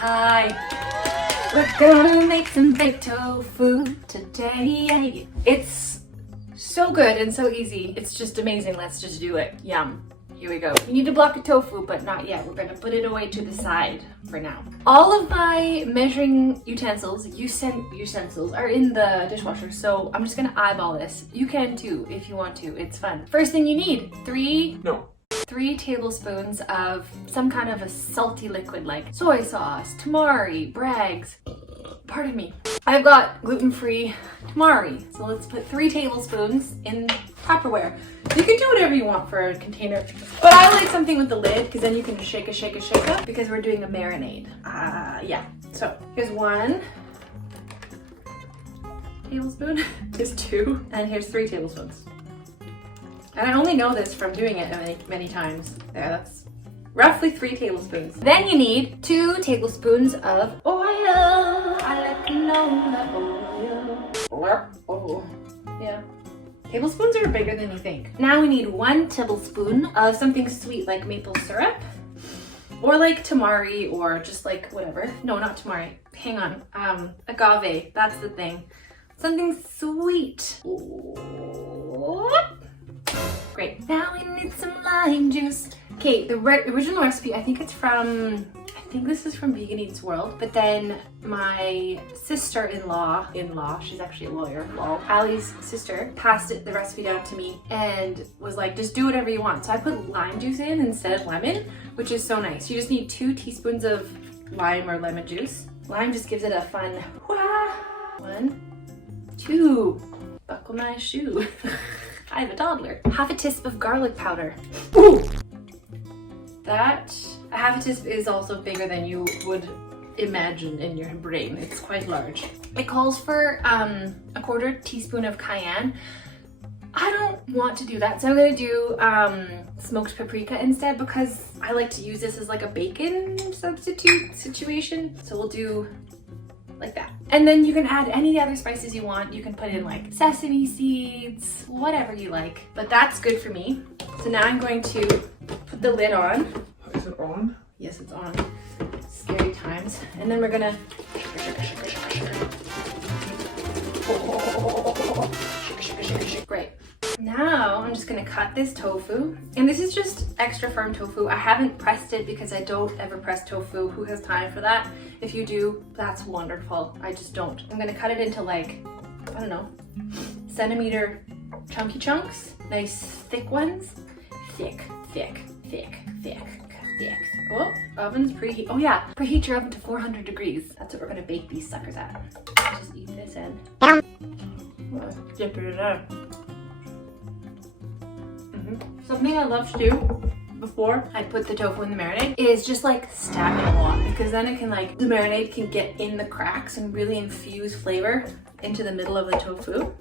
Hi. We're gonna make some baked tofu today. It's so good and so easy. It's just amazing. Let's just do it. Yum. Here we go. You need a block of tofu, but not yet. We're gonna put it away to the side for now. All of my measuring utensils are in the dishwasher, so I'm just gonna eyeball this. You can too if you want to. It's fun. First thing you need, 3 tablespoons of some kind of a salty liquid like soy sauce, tamari, Bragg's. Pardon me. I've got gluten-free tamari, so let's put 3 tablespoons in Tupperware. You can do whatever you want for a container, but I like something with the lid because then you can just shake it because we're doing a marinade. Yeah. So here's 1 tablespoon, here's 2, and here's 3 tablespoons. And I only know this from doing it many times. There, that's roughly 3 tablespoons. Then you need 2 tablespoons of oil. I like oil. Yeah. Tablespoons are bigger than you think. Now we need 1 tablespoon of something sweet like maple syrup, or like tamari, or just like whatever. No, not tamari. Hang on. Agave. That's the thing. Something sweet. Great. Now we need some lime juice. Okay, the original recipe, I think this is from Vegan Eats World, but then my sister-in-law, she's actually a lawyer, Allie's sister, passed the recipe down to me and was like, just do whatever you want. So I put lime juice in instead of lemon, which is so nice. You just need 2 teaspoons of lime or lemon juice. Lime just gives it a fun, 1, 2, buckle my shoe. I have a toddler. Half a teaspoon of garlic powder. Ooh. That, a half a teaspoon is also bigger than you would imagine in your brain. It's quite large. It calls for a 1/4 teaspoon of cayenne. I don't want to do that, so I'm gonna do smoked paprika instead because I like to use this as like a bacon substitute situation. So we'll do like that. And then you can add any other spices you want. You can put in like sesame seeds, whatever you like, but that's good for me. So now I'm going to put the lid on. Is it on? Yes, it's on. Scary times. And then we're gonna Great. Now I'm just gonna cut this tofu. And this is just extra firm tofu. I haven't pressed it because I don't ever press tofu. Who has time for that? If you do, that's wonderful. I just don't. I'm gonna cut it into like, I don't know, centimeter chunky chunks. Nice thick ones. Thick. Oh, oven's preheat. Oh yeah, preheat your oven to 400 degrees. That's what we're gonna bake these suckers at. Just eat this in. Dip it in. Something I love to do before I put the tofu in the marinade is just like stab it a lot, because then it can like, the marinade can get in the cracks and really infuse flavor into the middle of the tofu.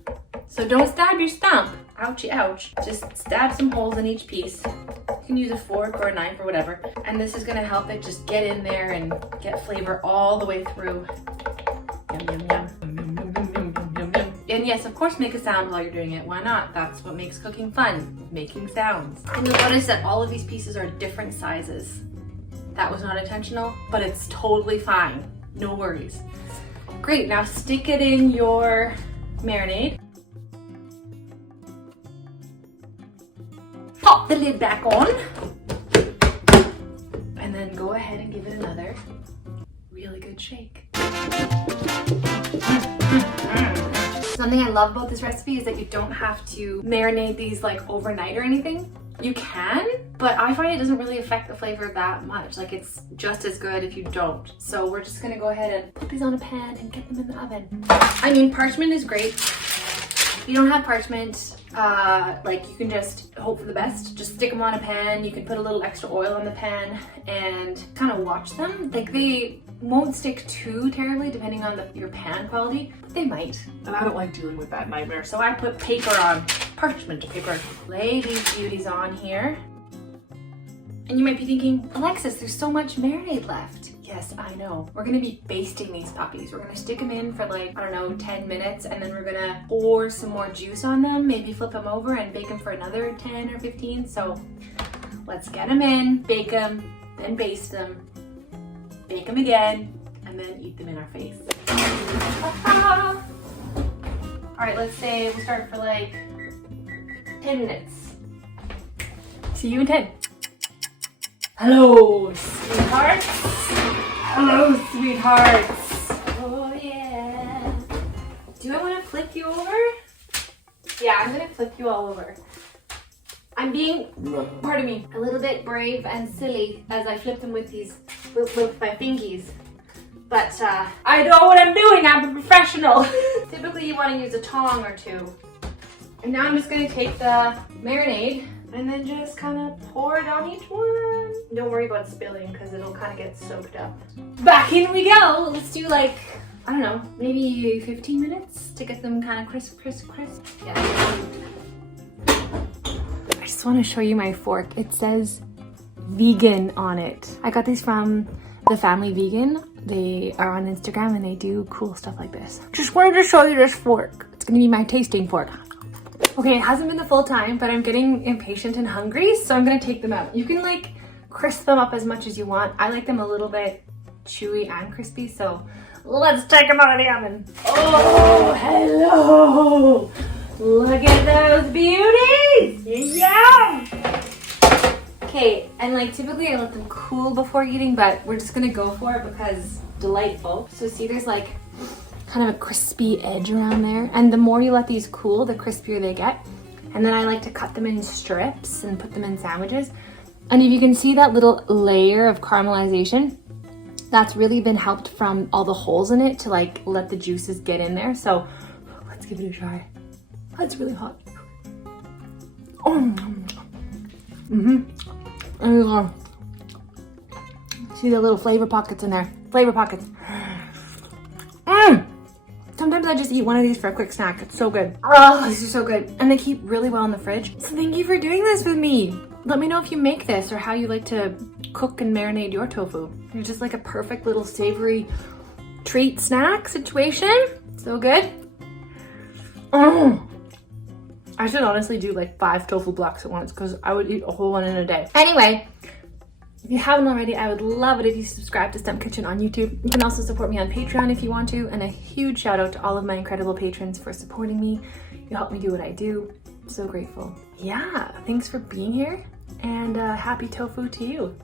So don't stab your stump. Ouchie ouch. Just stab some holes in each piece. You can use a fork or a knife or whatever. And this is gonna help it just get in there and get flavor all the way through. Yum, yum, yum. And yes, of course, make a sound while you're doing it. Why not? That's what makes cooking fun, making sounds. And you'll notice that all of these pieces are different sizes. That was not intentional, but it's totally fine. No worries. Great, now stick it in your marinade. Pop the lid back on. And then go ahead and give it another really good shake. Something I love about this recipe is that you don't have to marinate these like overnight or anything. You can, but I find it doesn't really affect the flavor that much. Like, it's just as good if you don't. So we're just gonna go ahead and put these on a pan and get them in the oven. I mean, parchment is great. If you don't have parchment, like, you can just hope for the best. Just stick them on a pan. You can put a little extra oil on the pan and kind of watch them. Like, they won't stick too terribly depending on your pan quality, but they might. And I don't like dealing with that nightmare. So I put paper on, parchment paper. Lay these beauties on here. And you might be thinking, Alexis, there's so much marinade left. Yes, I know. We're gonna be basting these puppies. We're gonna stick them in for like, I don't know, 10 minutes, and then we're gonna pour some more juice on them, maybe flip them over and bake them for another 10 or 15. So let's get them in, bake them, then baste them. bake them again, and then eat them in our face. All right, let's say we'll start for like 10 minutes. See you in 10. Hello, sweethearts. Hello, sweethearts. Oh, yeah. Do I want to flip you over? Yeah, I'm going to flip you all over. I'm being, pardon me, a little bit brave and silly as I flip them with my fingies. But I know what I'm doing, I'm a professional. Typically you want to use a tong or two. And now I'm just going to take the marinade and then just kind of pour it on each one. Don't worry about spilling because it'll kind of get soaked up. Back in we go. Let's do like, I don't know, maybe 15 minutes to get them kind of crisp. Yeah. I just want to show you my fork. It says vegan on it. I got these from The Family Vegan. They are on Instagram and they do cool stuff like this. Just wanted to show you this fork. It's gonna be my tasting fork. Okay, it hasn't been the full time, but I'm getting impatient and hungry, so I'm gonna take them out. You can like crisp them up as much as you want. I like them a little bit chewy and crispy, so let's take them out of the oven. Oh, hello! Look at those beauties! Yum! Okay, and like typically I let them cool before eating, but we're just gonna go for it because delightful. So see, there's like kind of a crispy edge around there, and the more you let these cool, the crispier they get. And then I like to cut them in strips and put them in sandwiches. And if you can see that little layer of caramelization, that's really been helped from all the holes in it to like let the juices get in there. So let's give it a try. That's really hot. Oh. There you go. See the little flavor pockets in there. Flavor pockets. Sometimes I just eat one of these for a quick snack. It's so good. Oh, these are so good. And they keep really well in the fridge. So thank you for doing this with me. Let me know if you make this or how you like to cook and marinate your tofu. You're just like a perfect little savory treat snack situation. So good. Oh. I should honestly do like 5 tofu blocks at once because I would eat a whole one in a day. Anyway, if you haven't already, I would love it if you subscribe to Stump Kitchen on YouTube. You can also support me on Patreon if you want to. And a huge shout out to all of my incredible patrons for supporting me. You help me do what I do. I'm so grateful. Yeah, thanks for being here. And happy tofu to you.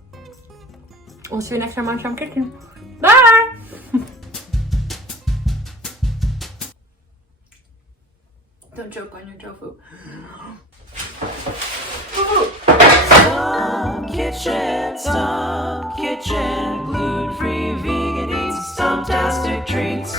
We'll see you next time on Stump Kitchen. Bye! Don't choke on your tofu. Stump Kitchen, gluten-free, vegan eats, Stumptastic treats.